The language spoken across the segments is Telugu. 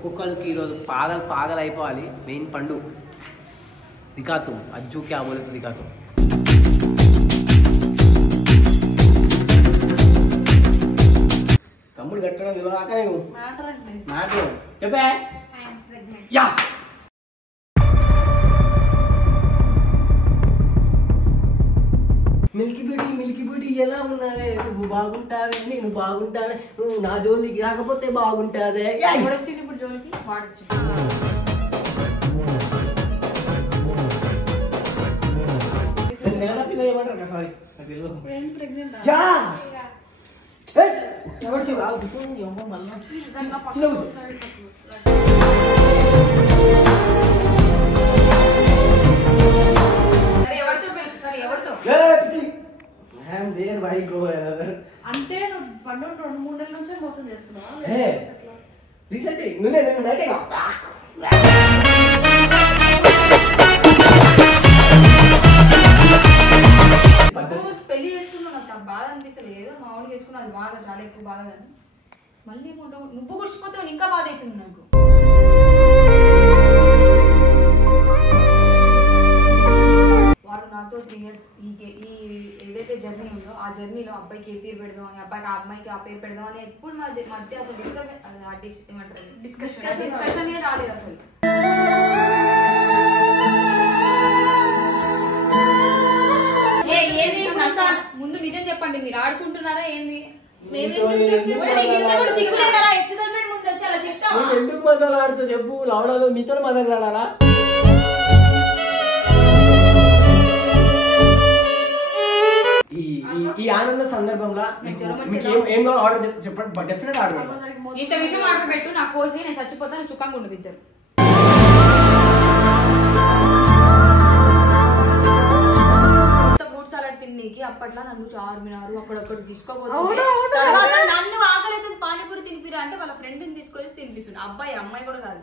ఒక్కొక్కరికి ఈరోజు పాగలు అయిపోవాలి. మెయిన్ పండు దిగాతు అజ్జు క్యా బోలే దిగాతు. తమ్ముడు కట్టడం ఇవ్వక నాకు చెప్పే యా మిల్కీ బ్యూటీ ఎలా ఉన్నావే? నువ్వు బాగుంటావే, నేను బాగుంటావే, నువ్వు నా జోలికి రాకపోతే బాగుంటాదే. అంటే నువ్వు 2-3 నెలల నుంచే మోసం చేస్తున్నావు. పెళ్లి చేసుకున్నావు, నాకు బాధ అనిపించలేదు. మా వాడికి చేసుకున్నా అది బాధ, చాలా ఎక్కువ బాధ. కానీ మళ్ళీ నువ్వు గుడిచిపోతావు, ఇంకా బాధ అవుతుంది నాకు. వాడు నాతో 3 years ఈ ఏదైతే జర్నీ ఉందో ఆ జర్నీలో అబ్బాయికి ఏ పేరు పెడదాం అని, అబ్బాయికి ఆ అమ్మాయికి ఆ పేరు పెడదాం అని ఎప్పుడు మధ్య అసలు డిస్కషన్ రాలేదు అసలు. ఏంది ముందు నిజం చెప్పండి, మీరు ఆడుకుంటున్నారా ఏంది? ఎందుకు మదలాడుతూ చెప్పు. లావడాలో మీతో మదలాడాలా? ఈ ఆనంద సందర్భంలో ఏం కావాలి ఆర్డర్ చెప్పండి. Definite order. ఇంత విషయం ఆర్డర్ పెట్టు, నాకు కోసి నేను చచ్చిపోతాను, చుక్కంగా ఉండు ఇద్దరు. ఫ్రూట్ సలాడ్ తిన్నీకి అప్పట్లో నన్ను చార్మినారు అక్కడక్కడ తీసుకోబోతుంది. తర్వాత నన్ను ఆకలి పానీపూరి తినిపిరా అంటే వాళ్ళ ఫ్రెండ్ని తీసుకొని తినిపిస్తుంది. అబ్బాయి అమ్మాయి కూడా కాదు.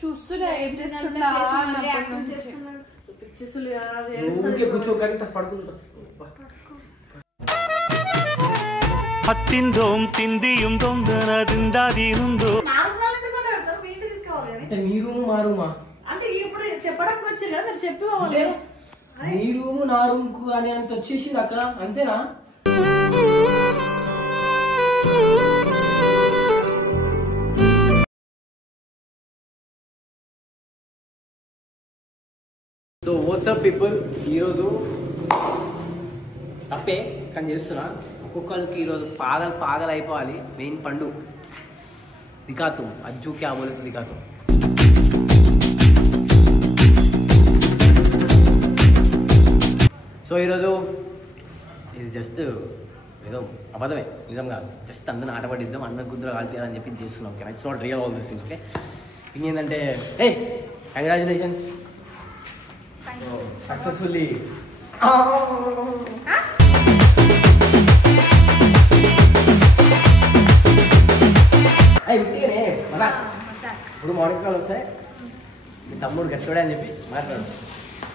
చూస్తున్నా హత్తిందోం తిందియం దొంగనదిందాదీనుందో. అంటే మీ రూము మా రూమా? అంటే ఇప్పుడు చెప్పడానికి వచ్చారు కదా, మీరు చెప్పి పోవాలి. మీ రూము నా రూమ్కు అని అంత వచ్చేసింది అక్క, అంతేనా? సో వాట్సాప్ పీపుల్, ఈరోజు తప్పే కానీ చేస్తున్నా. ఒక్కొక్కరికి ఈరోజు పాగలు అయిపోవాలి. మెయిన్ పండు దిగాతు అజ్జు క్యా బోలే దిగాతు. సో ఈరోజు ఇది జస్ట్ ఏదో అబద్ధమే, నిజం కాదు. జస్ట్ అందరిని ఆటపడిద్దాం, అందరి గుద్దులు కాల్చేయాలని చెప్పి చేస్తున్నాం. Okay, it's not real all this things. Okay, ఇంకేంటంటే హే కంగ్రాచులేషన్స్ సక్సెస్ఫుల్లీ. ఇంటికనే మదా ఇప్పుడు మార్నింగ్ కాల్ వస్తాయి. మీ తమ్ముడు గట్టివాడే అని చెప్పి మాట్లాడు.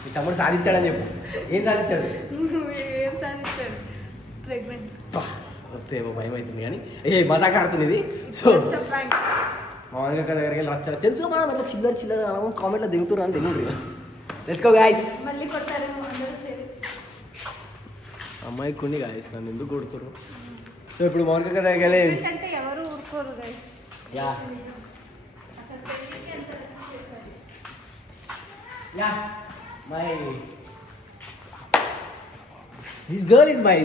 మీ తమ్ముడు సాధించాడని చెప్పు. ఏం సాధించాడు? వస్తేమో భయం అవుతుంది కానీ మజాక్ ఆడుతుంది ఇది. సో మామూలుగా దగ్గరికి వెళ్ళి వచ్చాడు తెలుసు మనం అట్లా చిల్లర కామెంట్లో దిగుతున్నా అని దిగుండ్రు. Let's go guys. అమ్మాయి కొన్ని గాయస్ నన్ను ఎందుకు కొడుతురు? సో ఇప్పుడు మౌనిక దగ్గరికి వెళ్ళి ఎవరు ఊరుకోరు. Yeah my this girl is my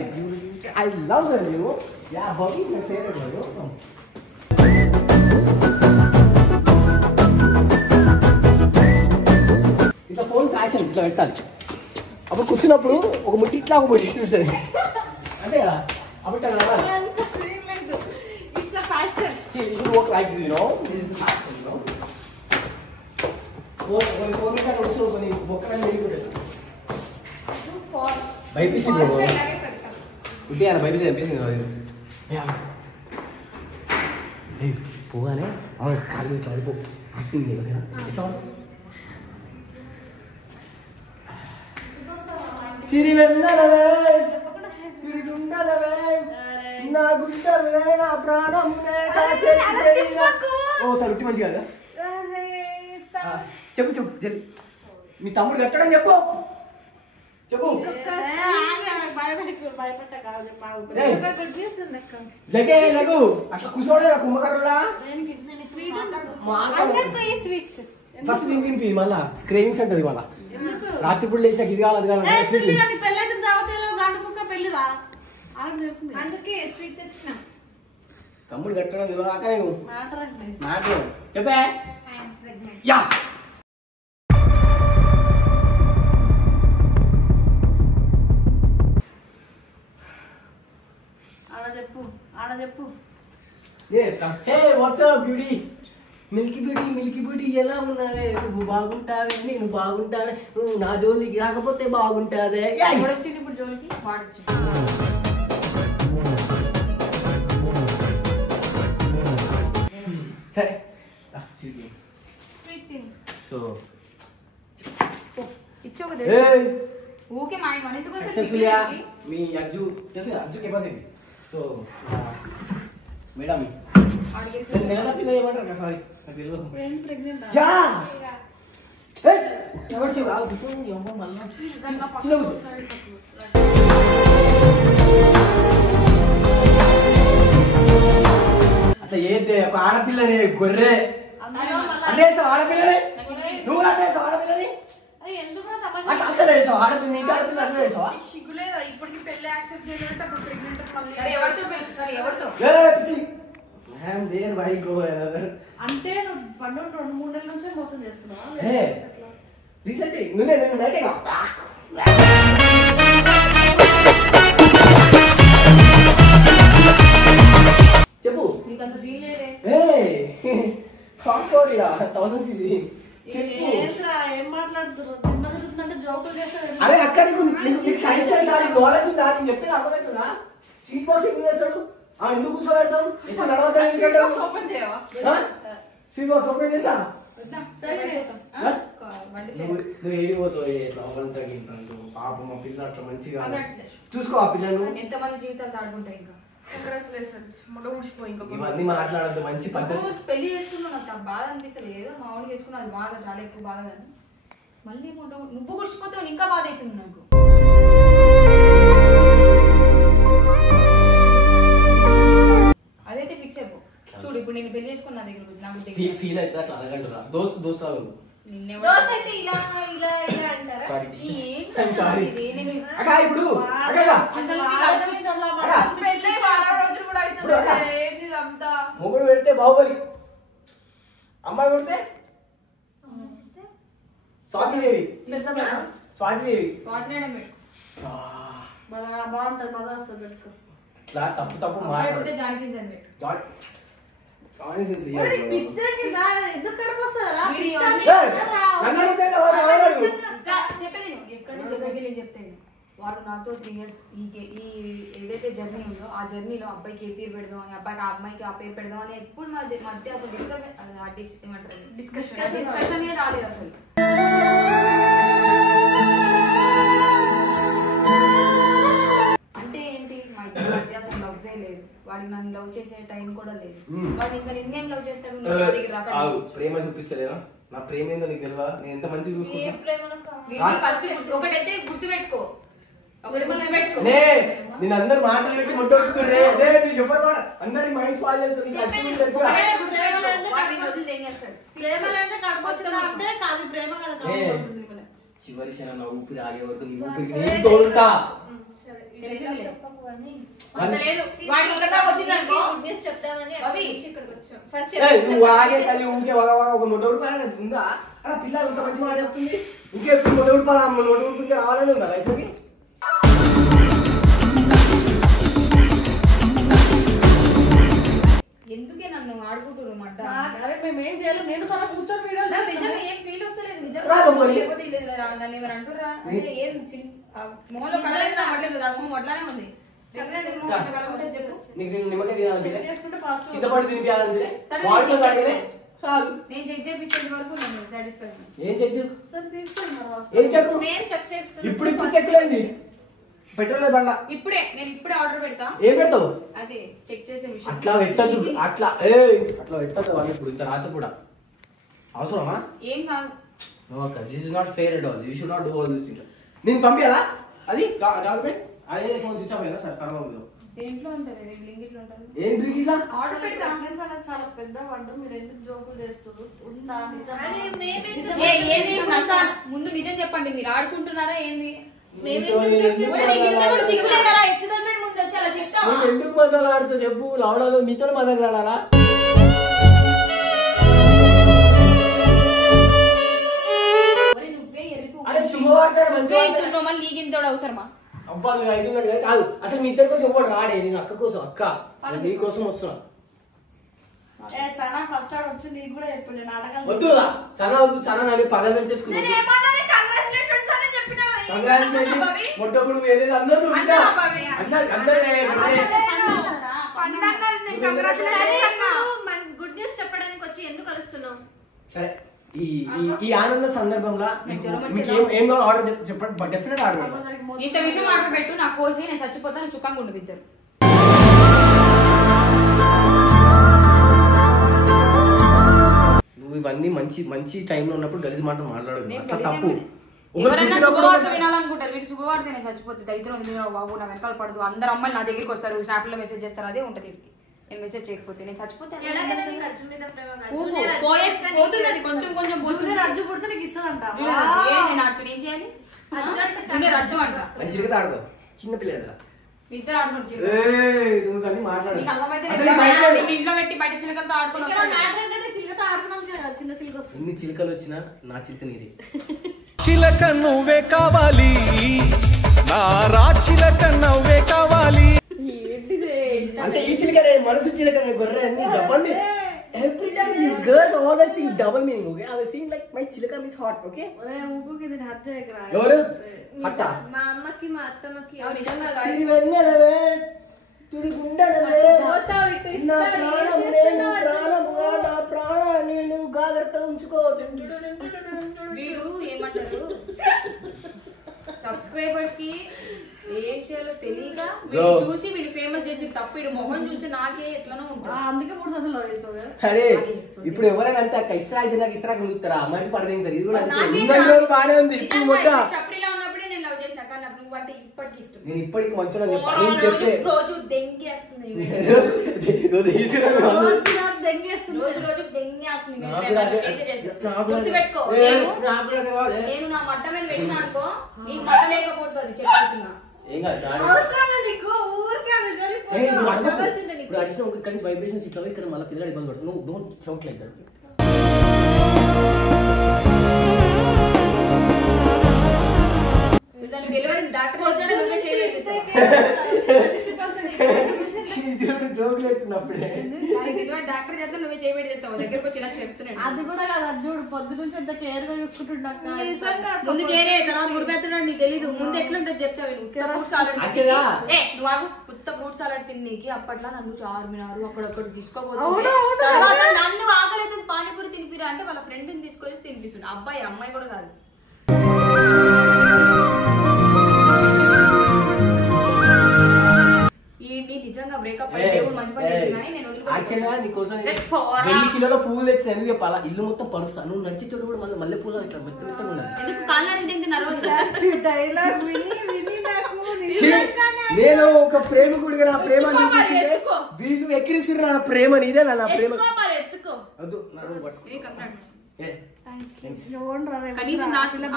I love her, you know. Yeah, Bobby is my favorite one, you know. ఇట్లా ఫోన్ ఫ్యాషన్ ఇట్లా పెట్టాలి. అప్పుడు కూర్చున్నప్పుడు ఒక ముట్టి ఇట్లా ఒక ముట్టి ఉంటుంది అంతే కదా. అప్పుడు work like this, you know. This is fashion, you know. Phone మీద వస్తూ కొన్ని బొక్కలు వెళ్ళిపోతుంది. భయపేసి ఉట్టియాలి భయపేసి చంపేసింది. పోగానే కాలు ఇట్లా పడిపో యాక్టింగ్ సిరివెన్నెలవే తిరుగుండలవే నా గుండెలవే నా ప్రాణమునే ఓ సార్ ఉట్టి మంచి కదా చెప్పు చెప్పు జల్ది మీ తమ్ముడు కట్టడం చెప్పు చెప్పు లగే లగు అట్లా కూర్చోడే కుంభకర్రులా ఫస్ట్ తినిపి మళ్ళా క్రేవింగ్స్ అంటది మళ్ళా రాత్రిపూట లేచినాక ఇది కావాలి అది కావాలి తమ్ముడు కట్టడం ఇవ్వక నాకు చెప్పే యా చెప్పు హే వాట్సాప్ బ్యూటీ మిల్కీ బ్యూటీ ఎలా ఉన్నావే నువ్వు బాగుంటావే నేను బాగుంటానే నువ్వు నా జోలికి రాకపోతే బాగుంటాదే ఇప్పుడు జోలికి సరే సో ఓకే మా సక్సెస్ఫుల్గా మీ అజ్జు తెలుసు అజ్జు కెపాసిటీ సో మేడం ఏమంటారు సారీ యా ఎవరు అట్లా ఏంటి ఒక ఆడపిల్లని గొర్రె అంటే ఆడపిల్లని నువ్వు అంటే ఆడపిల్లని ఇప్పటికి పెళ్లి యాక్సెప్ట్ చేయాలంటే అంటే నువ్వు 2-3 నెలల నుంచే మోసం చేస్తున్నావా చెప్పు ఏం మాట్లాడుతున్నారు జోకులు చేస్తారు అరే అక్క నీకు సైన్స్ నాలెడ్జ్ ఉందా నేను చెప్పేది అర్థమవుతుందా సీట్ బాక్స్ ఎందుకు చేస్తాడు ఎందుకు కూర్చోబెడతాం సీట్ బాక్స్ ఓపెన్ చేసా నువ్వు ఏడిపోతావు పాప మా పిల్ల అట్లా మంచిగా చూసుకో ఆ పిల్లలు ఎంతమంది జీవితాలు ఆడుకుంటాయి ఇంకా ఇవన్నీ మాట్లాడద్దు మంచి పద్ధతి పెళ్లి చేసుకున్నావు నాకు బాధ అనిపిస్తుంది ఏదో మా వాడికి చేసుకున్నా అది బాధ చాలా ఎక్కువ బాధ కానీ మళ్ళీ నువ్వు గుడిచిపోతావు ఇంకా బాధ అవుతుంది నాకు అదైతే ఫిక్స్ అయిపో చూడు ఇప్పుడు నేను పెళ్లి చేసుకున్నా దగ్గర నాకు ఫీల్ అయితే అట్లా అనగంటున్నా దోస్తావు మొగుడు పెడితే బాహుబలి అమ్మాయి కొడితే స్వాతిదేవి బాగుంటది మజా వస్తుంది పెట్టుకో ఇట్లా తప్పు వాడు నాతో 3 years ఈ ఏదైతే జర్నీ ఉందో ఆ జర్నీలో అబ్బాయికి ఏ పేరు పెడదాం అబ్బాయికి ఆ అమ్మాయికి ఆ పేరు పెడదాం అని ఎప్పుడు మధ్య అసలు డిస్కషన్ రాలేదు అసలు అంటే ఏంటి మా ఇద్దరి మధ్య అసలు లవ్వే లేదు వాడికి నన్ను లవ్ చేసే టైం కూడా లేదు వాడు ఇంకా నిన్నేం లవ్ చేస్తాడు ప్రేమ చూపిస్తలేదా నా ప్రేమ ఏందో నీకు తెలియదా నేను ఎంత మంచిగా ఒకటైతే గుర్తు పెట్టుకో నేను అందరు మాటలు పెట్టి మొట్టొడుతుండే ఎవరు అందరి మైండ్ స్పాయిల్ చేస్తుంది చివరి క్షణ నా ఊపిరి ఆగే వరకు నీ ఊపిరి తోలుతా నువ్వు ఆగే తల్లి ఊకే ఒక మొట్టోడు పని ఉందా అలా పిల్ల ఇంత మంచి మాట చెప్తుంది ఇంకే మొట్టోడు పని మొట్టోడు రావాలని ఉందా లైఫ్ లోకి ఎందుకే నన్ను ఆడుకుంటారు మాట మేమేం చేయాలి నేను సరే కూర్చొని వీడియో నిజంగా ఏం ఫీల్ వస్తలేదు నిజంగా నన్ను ఎవరు అంటురా అంటే ఏం మొహంలో కలలేదు రావట్లేదు మొహం అట్లానే ఉంది నిమ్మకాయ తినాలంటే చిత్తపడి తినిపించాలంటే చాలు నేను చెక్ చేయించేంత వరకు నేను సాటిస్ఫై ఏం చెక్ సరే తీసుకోండి ఏం చెక్ నేను చెక్ చేస్తాను ఇప్పుడు చెక్లేండి పెట్రోల్ బండ ఇప్పుడే ఆర్డర్ పెడతా. ఏం పెడతావు? అదే చెక్ చేసే విషయం. అట్లా పెట్టద్దు, అట్లా పెట్టద్దు వాళ్ళు ఇప్పుడు ఇంత రాత్రి కూడా అవసరమా? ఏం కాదు. Okay, this is not fair at all. You should not do all this thing. నేను పంపించాలా అది డాక్యుమెంట్? అదే ఫోన్ స్విచ్ ఆఫ్ అయినా సరే తర్వాత దేంట్లో ఉంటుంది? లింగిట్లో ఉంటుంది. ఏం డ్రింక్ ఇలా ఆర్డర్ పెడతా. చాలా పెద్ద వంట, మీరు ఎందుకు జోకులు చేస్తారు? ఉందా ముందు నిజం చెప్పండి, మీరు ఆడుకుంటున్నారా ఏంది? ఎందుకు మొదలాడుతూ చెప్పు. లావడాలో మీతో మొదలాడాలా? అవసరమా? అబ్బా అవుతున్నాడు కదా. కాదు అసలు మీ ఇద్దరి కోసం ఎవరు రాడే. నేను అక్క కోసం, అక్క నీ కోసం వస్తున్నా. సనా ఫస్ట్ ఆడ వచ్చి నీకు కూడా చెప్పండి నాటకాలు వద్దు సనా వద్దు. సనా నాకు పగలు పెంచేసుకున్నా. మొట్టగుడు ఏదేదో అందరూ గుడ్ న్యూస్ చెప్పడానికి వచ్చి ఎందుకు కలుస్తున్నావు? సరే ఈ ఆనంద సందర్భంలో మీకు ఏం కావాలో ఆర్డర్ చెప్పండి. Definite order. ఇంత విషయం ఆర్డర్ పెట్టు, నా కోసి నేను చచ్చిపోతాను. సుఖంగా ఉండు ఇద్దరు. నువ్వు ఇవన్నీ మంచి టైంలో ఉన్నప్పుడు గలీజ్ మాట మాట్లాడదు. అట్లా తప్పు. ఎవరైనా శుభవార్త వినాలనుకుంటారు. వీటి శుభవార్త నేను చచ్చిపోతే దరిద్రం బాబు నా వెనకాల పడదు. అందరు అమ్మాయిలు నా దగ్గరికి వస్తారు, స్నాప్ లో మెసేజ్ చేస్తారు. అదే ఉంటది. నేను మెసేజ్ చేయకపోతే నేను చచ్చిపోతే కొంచెం కొంచెం పోతుంది. రజ్జు పుడితే నీకు ఇస్తుందంట. నేను ఆడుతున్నా ఏం చేయాలి? రజ్జు అంట చిరకత ఆడదు. చిన్న పిల్లలు కదా ఇద్దరు ఆడుకుంటు ఇంట్లో పెట్టి బయట చిలకలతో ఆడుకుని ఎన్ని చిలకలు వచ్చినా నా చిలక నీది. చిలక నువ్వే కావాలి, నా రా చిలక నువ్వే కావాలి. అంటే ఈ చిలక మనసు చిలక గొర్రె చెప్పండి. Every time this girl always think double meaning. Okay, I was saying like my chilaka means hot. Okay. ఎవరు హట్ట? మా అమ్మకి మా అత్తమ్మకి చిరివెన్నెలవే తుడిగుండెలవే నా ప్రాణమునే నీ ప్రాణముగా నా ప్రాణాన్ని నువ్వు జాగ్రత్తగా ఉంచుకో. వీడు ఏమంటారు సబ్స్క్రైబర్స్ కి ఏం చేయాలో తెలియక వీడు చూసి వీడు ఫేమస్ చేసి తప్పు. వీడు మొహం చూస్తే నాకే ఎట్లనో ఉంటుంది. అందుకే మూడు అసలు అరే ఇప్పుడు ఎవరైనా అంత ఇస్రాక్ తిన్నాక ఇస్రాక్ నిలుగుతారా? మనిషి పడదింటారు. ఇది కూడా బాగానే ఉంది. చప్రీలో ఉన్నప్పుడే నేను లవ్ చేసిన కానీ నాకు నువ్వు అంటే ఇప్పటికి ఇష్టం. నేను ఇప్పటికి మంచిగా రోజు దెంగేస్తుంది. రోజు దెంగేస్తుంది. నేను నా మట్ట మీద పెట్టినా అనుకో నీకు మట్ట లేకపోతుంది. చెప్తున్నా వైబ్రేషన్స్ ఇట్లా ఇక్కడ మళ్ళీ పిల్లలు ఇబ్బంది పడుతుంది. నువ్వు don't shout like that. Delivery doctor వచ్చాడు నువ్వే చేయలేదు. జోకులు అవుతున్నప్పుడే డాక్టర్ చేస్తే నువ్వే చేయబెట్టి తెస్తావు. దగ్గరకు వచ్చి ఇలా చెప్తున్నాడు. అది కూడా కదా చూడు పొద్దు నుంచి ఎంత కేర్ గా చూసుకుంటున్నా. ముందు కేరే తర్వాత గుడిపెత్తడం నీకు తెలీదు. ముందు ఎట్లుంటది చెప్తావు. ఫ్రూట్ సాలడ్ నువ్వు ఆగు. కొత్త ఫ్రూట్ సాలడ్ తిన్నీకి అప్పట్లో నన్ను చార్మినారు అక్కడక్కడ తీసుకోబోతుంది. తర్వాత నన్ను ఆకలేదు పానీపూరి తినిపిరా అంటే వాళ్ళ ఫ్రెండ్ ని తీసుకొని తినిపిస్తుంది. అబ్బాయి అమ్మాయి కూడా కాదు. నిజంగా బ్రేకప్ అయితే దేవుడు మంచి పని చేసిండు కానీ నేను కిలోలో పువ్వులు తెచ్చి ఎందుకు చెప్పాలా? ఇల్లు మొత్తం పరుస్తా. నువ్వు నడిచేటోడు కూడా మళ్ళీ పూలు ఇట్లా మెత్త మెత్తగా ఉన్నది. ఎందుకు కాళ్ళని నేను ఒక ప్రేమికుడిగా నా ప్రేమ వీళ్ళు ఎక్కిరిస్తున్నారు. నా ప్రేమ నీదే. నా ప్రేమ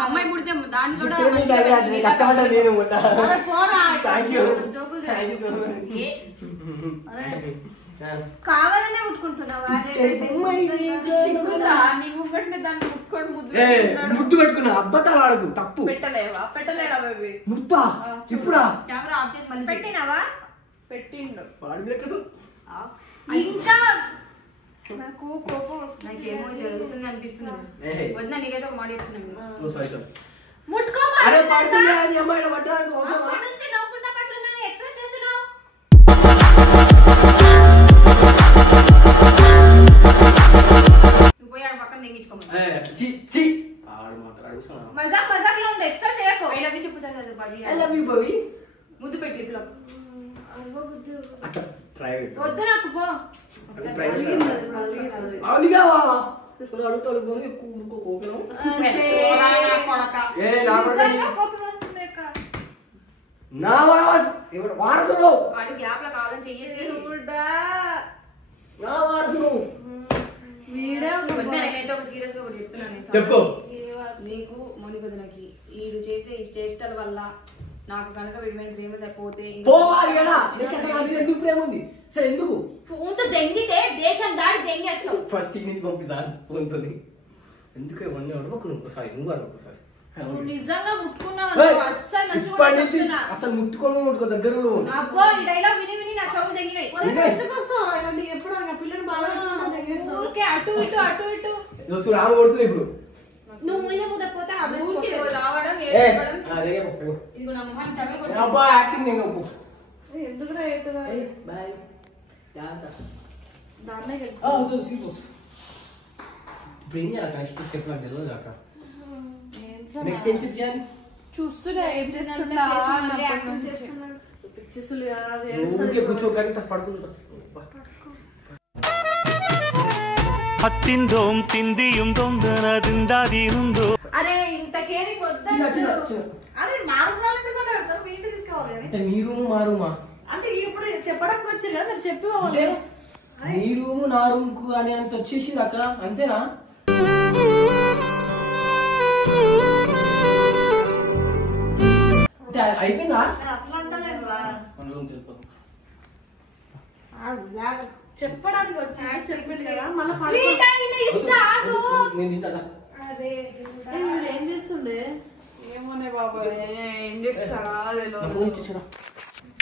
అమ్మాయి పుడితే దాన్ని కూడా కష్టపడ్డా నేను. కావాలనే ఉట్టుకుంటున్నావా? ముద్దు పెట్టుకున్నా. అబ్బతాలు ఆడకు. తప్పు. పెట్టలేడా ముద్దా ఇప్పుడా? కెమెరా ఆఫ్ చేసి మళ్ళీ పెట్టినావా? పెట్టిండు. ఇంకా నాకు కోపం వస్తుంది. నాకేమో జరుగుతుంది అనిపిస్తుంది. వద్దా నీకైతే ఒక మాట చెప్తున్నాను. నువ్వు పోయి ఆడ పక్కన తెగించుకోమని. ఆడు మాట్లాడు మజాక్ మజాక్ లో ఉండు ఎక్స్ట్రా చేయకు ఐ లవ్ యూ చెప్పుతా కదా బాబీ ఐ లవ్ యూ బవి ముద్దు పెట్టి లిప్లో అట్లా ట్రై వద్దు నాకు పో అలిగావా అడుగుతాడు కోపం కోపం వస్తుంది అక్క నా వారసుడు వాడు గ్యాప్ లో కావాలని చెయ్యేసి నా వారసుడు నేనైతే ఒక సీరియస్ గా ఒకటి చెప్తున్నాను చెప్పు నీకు మణిపదనకి వీడు చేసే ఈ చేష్టల వల్ల నాకు కనుక వీడి ప్రేమ తప్పిపోతే పోవాలి కదా నీకు అసలు నాకు ఎందుకు ప్రేమ ఉంది సరే ఎందుకు ఫోన్ తో దెంగితే దేశం దాడి దెంగేస్తావు ఫస్ట్ ఈ నుంచి పంపిస్తాను ఫోన్ తోని ఎందుకు ఇవన్నీ అడవకు ఒకసారి నువ్వు అడవకుసారి నువ్వు నిజంగా ముట్టుకున్నావు అస్సలు మంచిగా అసలు ముట్టుకో దగ్గర అబ్బో ఈ డైలాగ్ విని విని నా చెవులు తెగినాయి ఎందుకు వస్తావు ఇలాంటి ఎప్పుడు పిల్లలు బాధ ఊరికే అటు ఇటు అటు ఇటు ఆమె కొడుతుంది ఇప్పుడు నువ్వు మీద ముదకపోతే ఊరికి రావడం ఏడవడం ఇదిగో నా మొహాన్ని తగలగొట్టి అబ్బా యాక్టింగ్ నేను ఎందుకురా అవుతుందా బాయ్ దాన్నే ఇప్పుడు ఏం చేయాలి నెక్స్ట్ స్టెప్ నాకు తెలియదు కాక నెక్స్ట్ ఏం స్టెప్ చేయాలి చూస్తున్నా ఏం చేస్తున్నా పిచ్చిసులు ఊరికే కూర్చోగానే పడుకుంటా ಹತ್ತಿಂದೋಂ ತಿಂದಿಯುಂ ದೊಂದನದಿಂದಾದೀನುಂದೋ అరే ఇంత కేరింగ్ వద్దా అరే మారుగా పెడతారు మీ ఇంటికి తీసుకోవాలి కానీ అంటే మీ రూము మా రూమా అంటే ఇప్పుడు చెప్పడానికి వచ్చారు కదా మీరు చెప్పి పోవాలి మీ రూము నా రూమ్ కు అని అంత వచ్చేసింది అక్క అంతేనా అయిపోయిందా అట్లా అంటలేను రా మన రూమ్ వెళ్ళిపో చెప్పడానికి వచ్చి చెప్పింది కదా మళ్ళీ స్వీట్ అయిన ఇస్తా ఆగు నేను తింటా అరే ఏం చేస్తుండే ఏమోనే బాబా ఏం చేస్తాడా ఫోన్ ఇచ్చేసారా